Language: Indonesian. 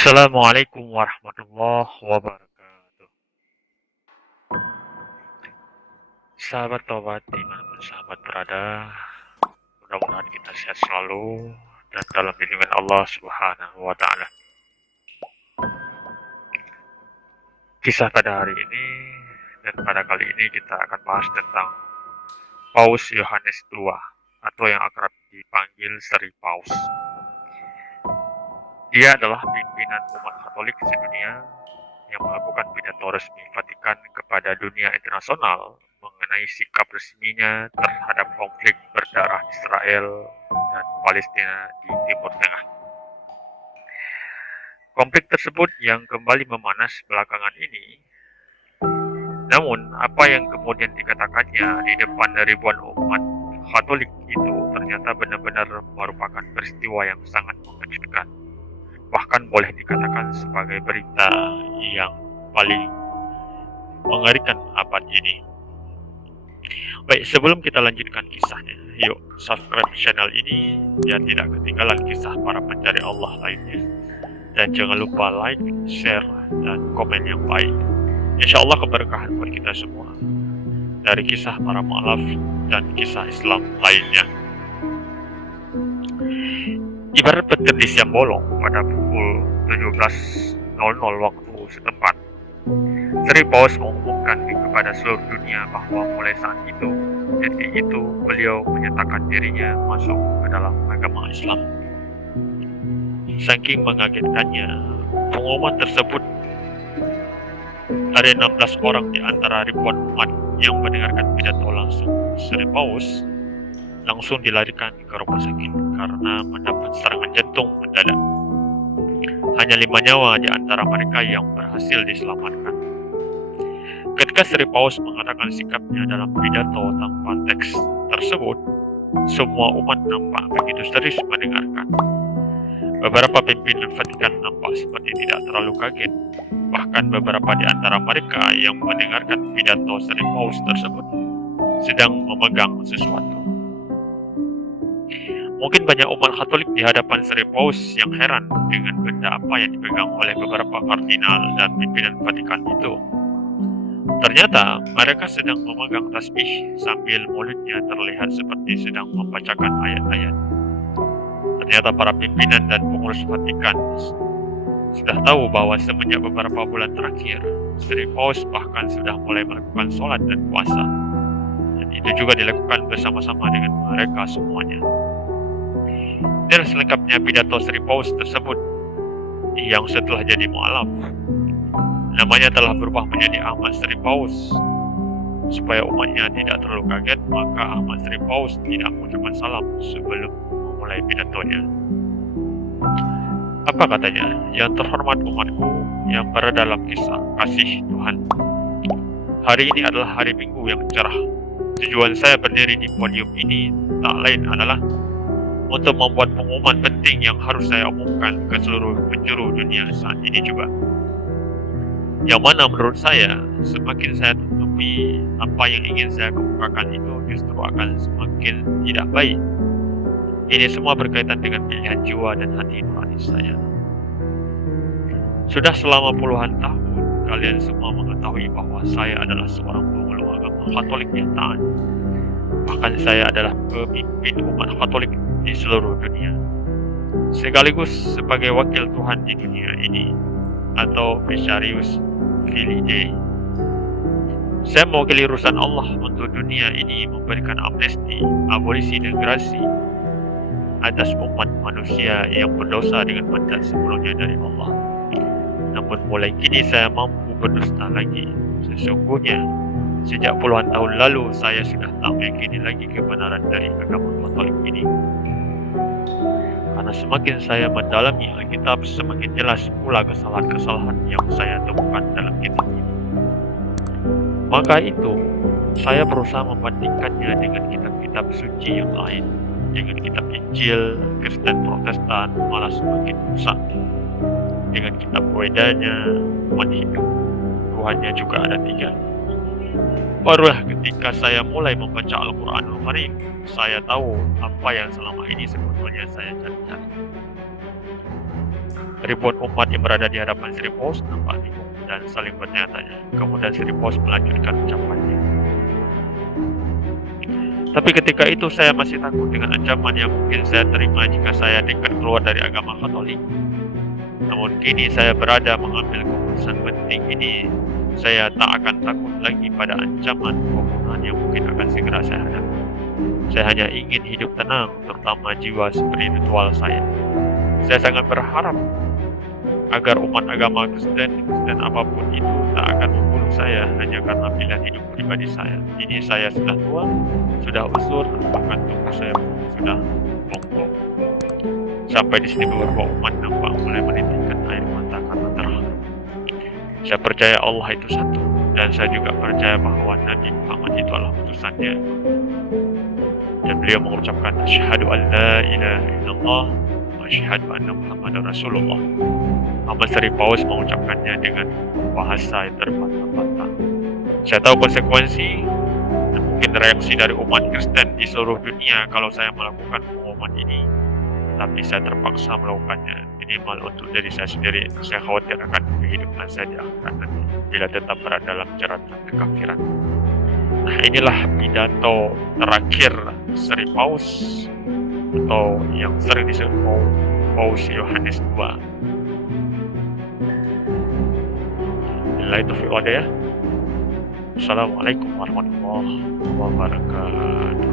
Assalamualaikum warahmatullahi wabarakatuh. Sahabat tobat dimanapun sahabat berada, mudah-mudahan kita sehat selalu dan dalam lindungan Allah Subhanahu wa Ta'ala. Kisah pada hari ini dan pada kali ini kita akan bahas tentang Paus Yohanes II atau yang akrab dipanggil Sri Paus. Dia adalah pimpinan umat Katolik sedunia yang melakukan pidato resmi Vatikan kepada dunia internasional mengenai sikap resminya terhadap konflik berdarah Israel dan Palestina di Timur Tengah. Konflik tersebut yang kembali memanas belakangan ini, namun apa yang kemudian dikatakannya di depan ribuan umat Katolik itu ternyata benar-benar merupakan peristiwa yang sangat mengejutkan. Bahkan boleh dikatakan sebagai berita yang paling mengerikan abad ini. Baik, sebelum kita lanjutkan kisahnya, yuk subscribe channel ini biar tidak ketinggalan kisah para pencari Allah lainnya. Dan jangan lupa like, share, dan komen yang baik. Insya Allah keberkahan buat kita semua dari kisah para mu'alaf dan kisah Islam lainnya. Ibarat petir yang bolong pada pukul 17.00 waktu setempat, Sri Paus mengumumkan kepada seluruh dunia bahwa mulai saat itu, detik itu beliau menyatakan dirinya masuk ke dalam agama Islam. Saking mengagetkannya, pengumuman tersebut dari 16 orang di antara ribuan umat yang mendengarkan pidato langsung Sri Paus langsung dilarikan ke rumah sakit karena mendapat serangan jantung mendadak. Hanya 5 nyawa di antara mereka yang berhasil diselamatkan. Ketika Sri Paus mengatakan sikapnya dalam pidato tanpa teks tersebut, semua umat nampak begitu serius mendengarkan. Beberapa pimpinan Vatikan nampak seperti tidak terlalu kaget. Bahkan beberapa di antara mereka yang mendengarkan pidato Sri Paus tersebut sedang memegang sesuatu. Mungkin banyak umat Katolik di hadapan Sri Paus yang heran dengan benda apa yang dipegang oleh beberapa kardinal dan pimpinan Vatikan itu. Ternyata mereka sedang memegang tasbih sambil mulutnya terlihat seperti sedang membacakan ayat-ayat. Ternyata para pimpinan dan pengurus Vatikan sudah tahu bahwa semenjak beberapa bulan terakhir, Sri Paus bahkan sudah mulai melakukan sholat dan puasa. Dan itu juga dilakukan bersama-sama dengan mereka semuanya. Dan selengkapnya pidato Sri Paus tersebut yang setelah jadi mu'alaf, namanya telah berubah menjadi Ahmad Sri Paus. Supaya umatnya tidak terlalu kaget, maka Ahmad Sri Paus tidak mengucapkan salam sebelum memulai pidatonya. Apa katanya? Yang terhormat umatku yang berada dalam kisah kasih Tuhan. Hari ini adalah hari Minggu yang cerah. Tujuan saya berdiri di podium ini tak lain adalah untuk membuat pengumuman penting yang harus saya umumkan ke seluruh penjuru dunia saat ini juga. Yang mana menurut saya, semakin saya tutupi apa yang ingin saya kemukakan itu justru akan semakin tidak baik. Ini semua berkaitan dengan pilihan jiwa dan hati nurani saya. Sudah selama puluhan tahun, kalian semua mengetahui bahwa saya adalah seorang pemeluk agama Katolik yang taat. Bahkan saya adalah pemimpin umat Katolik di seluruh dunia, sekaligus sebagai wakil Tuhan di dunia ini, atau Vicarius Filii Dei. Saya mewakili urusan Allah untuk dunia ini memberikan amnesti, abolisi, dan grasi atas umat manusia yang berdosa dengan mandat sebelumnya dari Allah. Namun mulai kini saya mampu berdusta lagi. Sesungguhnya sejak puluhan tahun lalu saya sudah tak meyakini lagi kebenaran dari agama Katolik ini. Karena semakin saya mendalami Alkitab, semakin jelas pula kesalahan-kesalahan yang saya temukan dalam kitab ini. Maka itu, saya berusaha membandingkannya dengan kitab-kitab suci yang lain. Dengan kitab Injil, Kristen Protestan malah semakin rusak. Dengan kitab Wedanya, umat Hindu, Tuhannya juga ada 3. Barulah ketika saya mulai membaca Al-Quranul Karim, saya tahu apa yang selama ini sebetulnya saya cari-cari. Ribuan umat yang berada di hadapan Sri Paus nampak bingung dan saling bertanya-tanya. Kemudian Sri Paus melanjutkan ucapannya. Tapi ketika itu saya masih takut dengan ancaman yang mungkin saya terima jika saya nekat keluar dari agama Katolik. Namun kini saya berada mengambil keputusan penting ini. Saya tak akan takut lagi pada ancaman pembunuhan yang mungkin akan segera saya hadapi. Saya hanya ingin hidup tenang, terutama jiwa spiritual saya. Saya sangat berharap agar umat agama Kristen apapun itu tak akan membunuh saya hanya karena pilihan hidup pribadi saya. Ini saya sudah tua, sudah usur, bahkan tubuh saya pun sudah bongkok. Sampai di sini beberapa umat nampak mulai menitikkan air mata karena terharu. Saya percaya Allah itu satu, dan saya juga percaya bahwa Nabi Muhammad itu adalah utusannya. Dan beliau mengucapkan asyhadu an la ilaha illallah wa asyhadu anna Muhammadar Rasulullah. Muhammad Sri Paus mengucapkannya dengan bahasa yang terbata-bata. Saya tahu konsekuensi dan mungkin reaksi dari umat Kristen di seluruh dunia kalau saya melakukan pengumuman ini, tapi saya terpaksa melakukannya minimal untuk diri saya sendiri. Saya khawatir akan kehidupan saya di akhirat nanti bila tetap berada dalam jeratan kekafiran. Nah, inilah pidato terakhir Sri Paus atau yang sering disebut Paus Yohanes II. Billahi taufiq wal hidayah. Assalamualaikum warahmatullahi wabarakatuh.